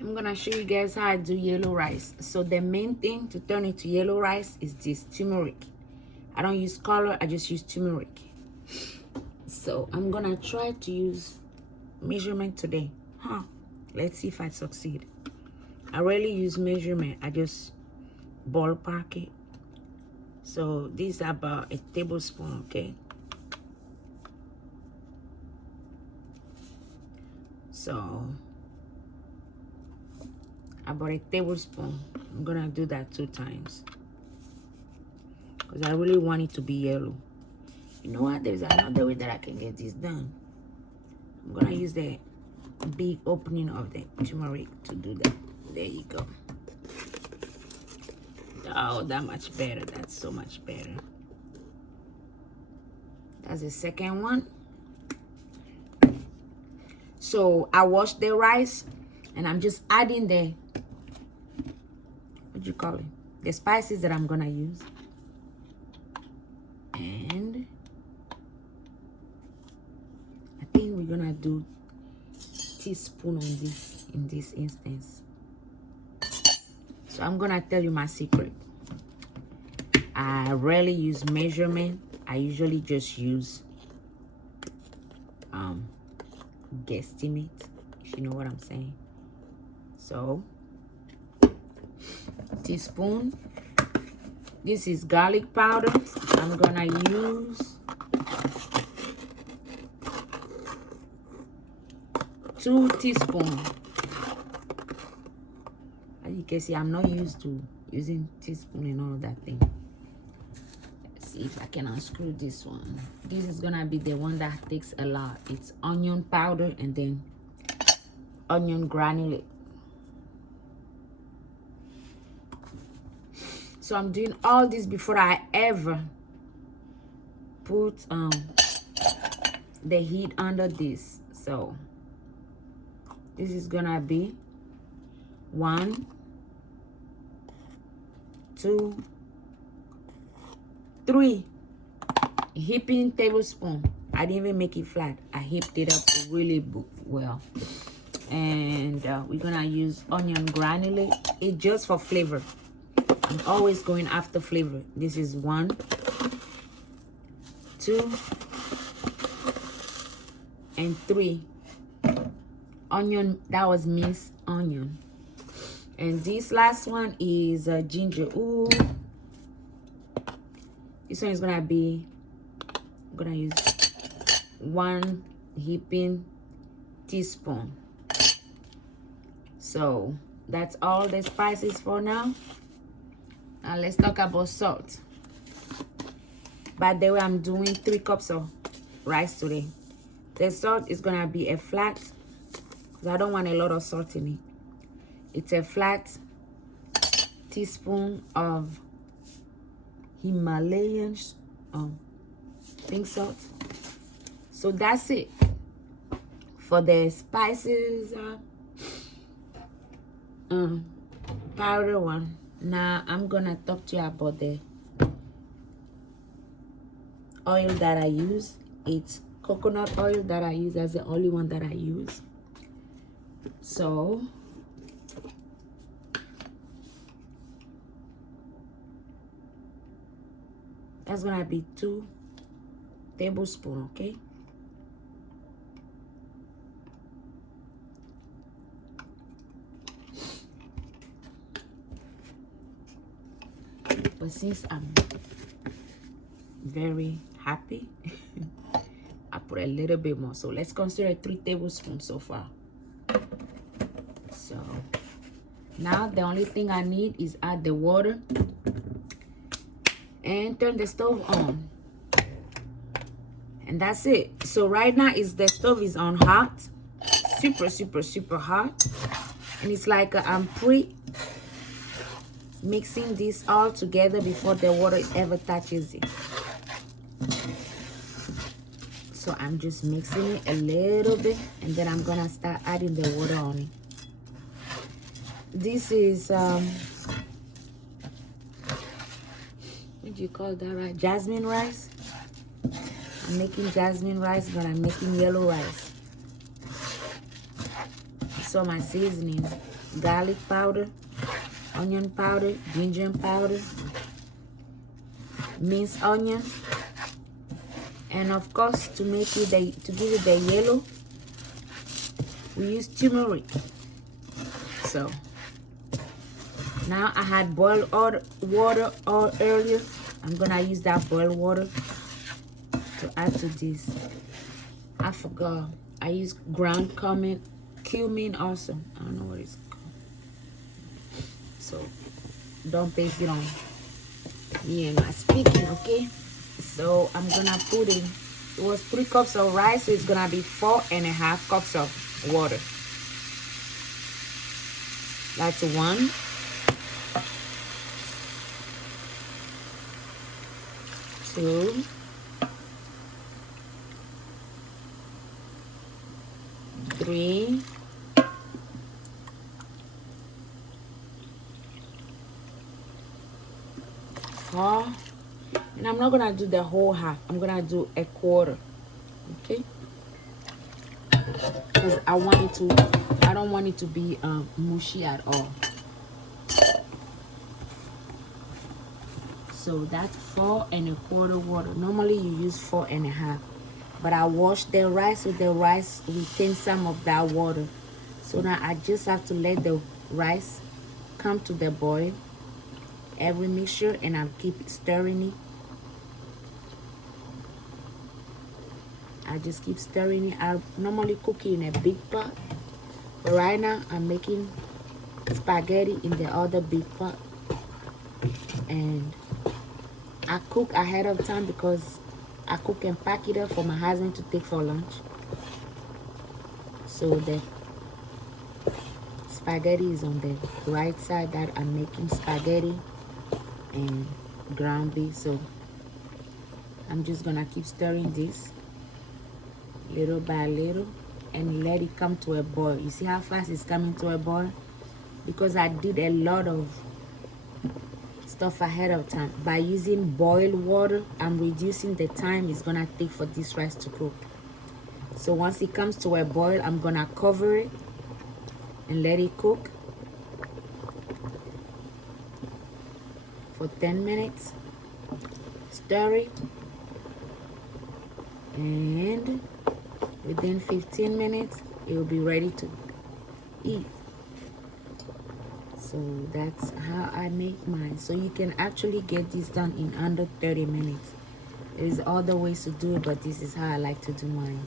I'm gonna show you guys how I do yellow rice. So the main thing to turn it to yellow rice is this turmeric. I don't use color, I just use turmeric. So I'm gonna try to use measurement today. Let's see if I succeed. I rarely use measurement, I just ballpark it. So this is about a tablespoon, okay? So about a tablespoon. I'm gonna do that 2 times because I really want it to be yellow. You know what? There's another way that I can get this done. I'm gonna use the big opening of the turmeric to do that. There you go. Oh, that much better. That's so much better. That's the second one. So I washed the rice and I'm just adding the, what do you call it? The spices that I'm gonna use. And I think we're gonna do teaspoon on this in this instance. So I'm gonna tell you my secret. I rarely use measurement. I usually just use guesstimate, if you know what I'm saying. So teaspoon. This is garlic powder. I'm gonna use 2 teaspoons. As you can see, I'm not used to using teaspoon and all that thing. Let's see if I can unscrew this one. This is gonna be the one that takes a lot. It's onion powder and then onion granulate. So I'm doing all this before I ever put the heat under this. So this is gonna be 1, 2, 3 heaping tablespoon. I didn't even make it flat. I heaped it up really well. And we're gonna use onion granulate. It's just for flavor. I'm always going after flavor. This is 1, 2, and 3. Onion, that was minced onion. And this last one is ginger. Ooh. This one is gonna be, I'm gonna use 1 heaping teaspoon. So that's all the spices for now. Now let's talk about salt. By the way, I'm doing 3 cups of rice today. The salt is gonna be a flat, because I don't want a lot of salt in it. It's a flat teaspoon of Himalayan pink salt. So that's it for the spices powder one. Now I'm gonna talk to you about the oil that I use. It's coconut oil that I use. That's the only one that I use. So that's gonna be 2 tablespoons, okay? But since I'm very happy, I put a little bit more. So let's consider 3 tablespoons so far. So now the only thing I need is add the water and turn the stove on. And that's it. So right now the stove is on hot, super hot, and it's like I'm mixing this all together before the water ever touches it. So I'm just mixing it a little bit, and then I'm gonna start adding the water on it. This is what do you call that, right? Jasmine rice. I'm making jasmine rice, but I'm making yellow rice. So my seasoning, garlic powder, onion powder, ginger powder, minced onion, and of course to make it to give it the yellow, we use turmeric. So now I had boiled water earlier. I'm gonna use that boiled water to add to this. I forgot I use ground cumin also. I don't know what it's called. So don't paste it on me and my speaking, okay? So I'm gonna put in, it was 3 cups of rice, so it's gonna be 4.5 cups of water. That's 1, 2, 3, 4, and I'm not gonna do the whole half. I'm gonna do a quarter, okay? Because I don't want it to be mushy at all. So that's 4.25 water. Normally you use 4.5, but I washed the rice, so the rice retains some of that water. So now I just have to let the rice come to the boil, every mixture, and I'll keep stirring it. I just keep stirring it. I normally cook it in a big pot, but right now I'm making spaghetti in the other big pot, and I cook ahead of time because I cook and pack it up for my husband to take for lunch. So the spaghetti is on the right side that I'm making spaghetti and ground beef. So I'm just gonna keep stirring this little by little and let it come to a boil. You see how fast it's coming to a boil? Because I did a lot of stuff ahead of time. By using boiled water, I'm reducing the time it's gonna take for this rice to cook. So once it comes to a boil, I'm gonna cover it and let it cook for 10 minutes. Stir it, and within 15 minutes it will be ready to eat. So that's how I make mine. So you can actually get this done in under 30 minutes. There's other ways to do it, but this is how I like to do mine.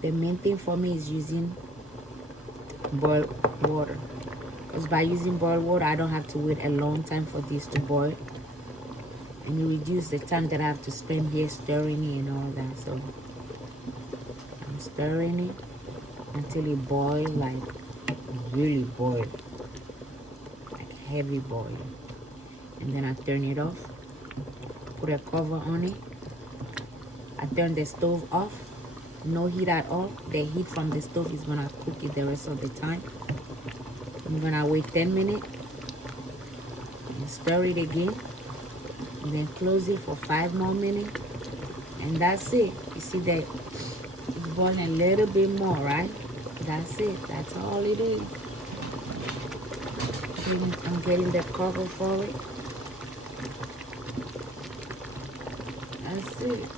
The main thing for me is using boiled water, because by using boiled water I don't have to wait a long time for this to boil, and you reduce the time that I have to spend here stirring it and all that. So I'm stirring it until it boils, like really boil, like heavy boil, and then I turn it off, put a cover on it. I turn the stove off, no heat at all. The heat from the stove is gonna cook it the rest of the time. I'm gonna wait 10 minutes and stir it again, and then close it for 5 more minutes, and that's it. You see that it's boiling a little bit more, right? That's it. That's all it is. I'm getting the cover for it. That's it.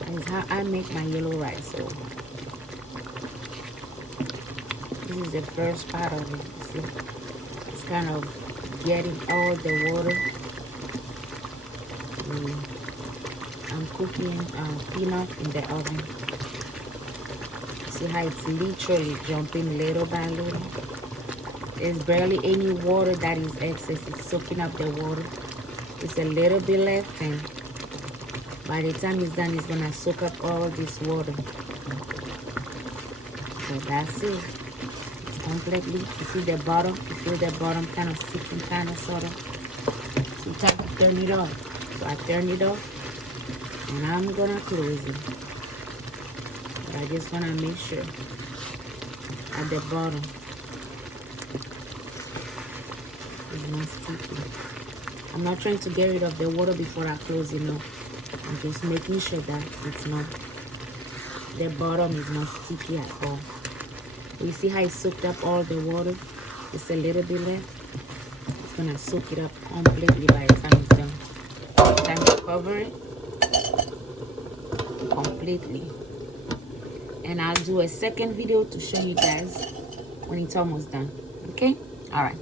That's how I make my yellow rice. So this is the first part of it. You see, it's kind of getting all the water. I'm cooking peanut in the oven. See how it's literally jumping little by little. There's barely any water that is excess. It's soaking up the water. It's a little bit left, and by the time it's done, it's gonna soak up all this water. So that's it. It's completely, you see the bottom? You feel the bottom kind of sticking, kind of sort of. So you have to turn it off. So I turn it off, and I'm gonna close it. But I just wanna make sure at the bottom it's not sticky. I'm not trying to get rid of the water before I close it, no. I'm just making sure that it's not, the bottom is not sticky at all. You see how it soaked up all the water? Just a little bit left. It's gonna soak it up completely by the time it's done. Time to cover it completely. And I'll do a second video to show you guys when it's almost done. Okay? All right.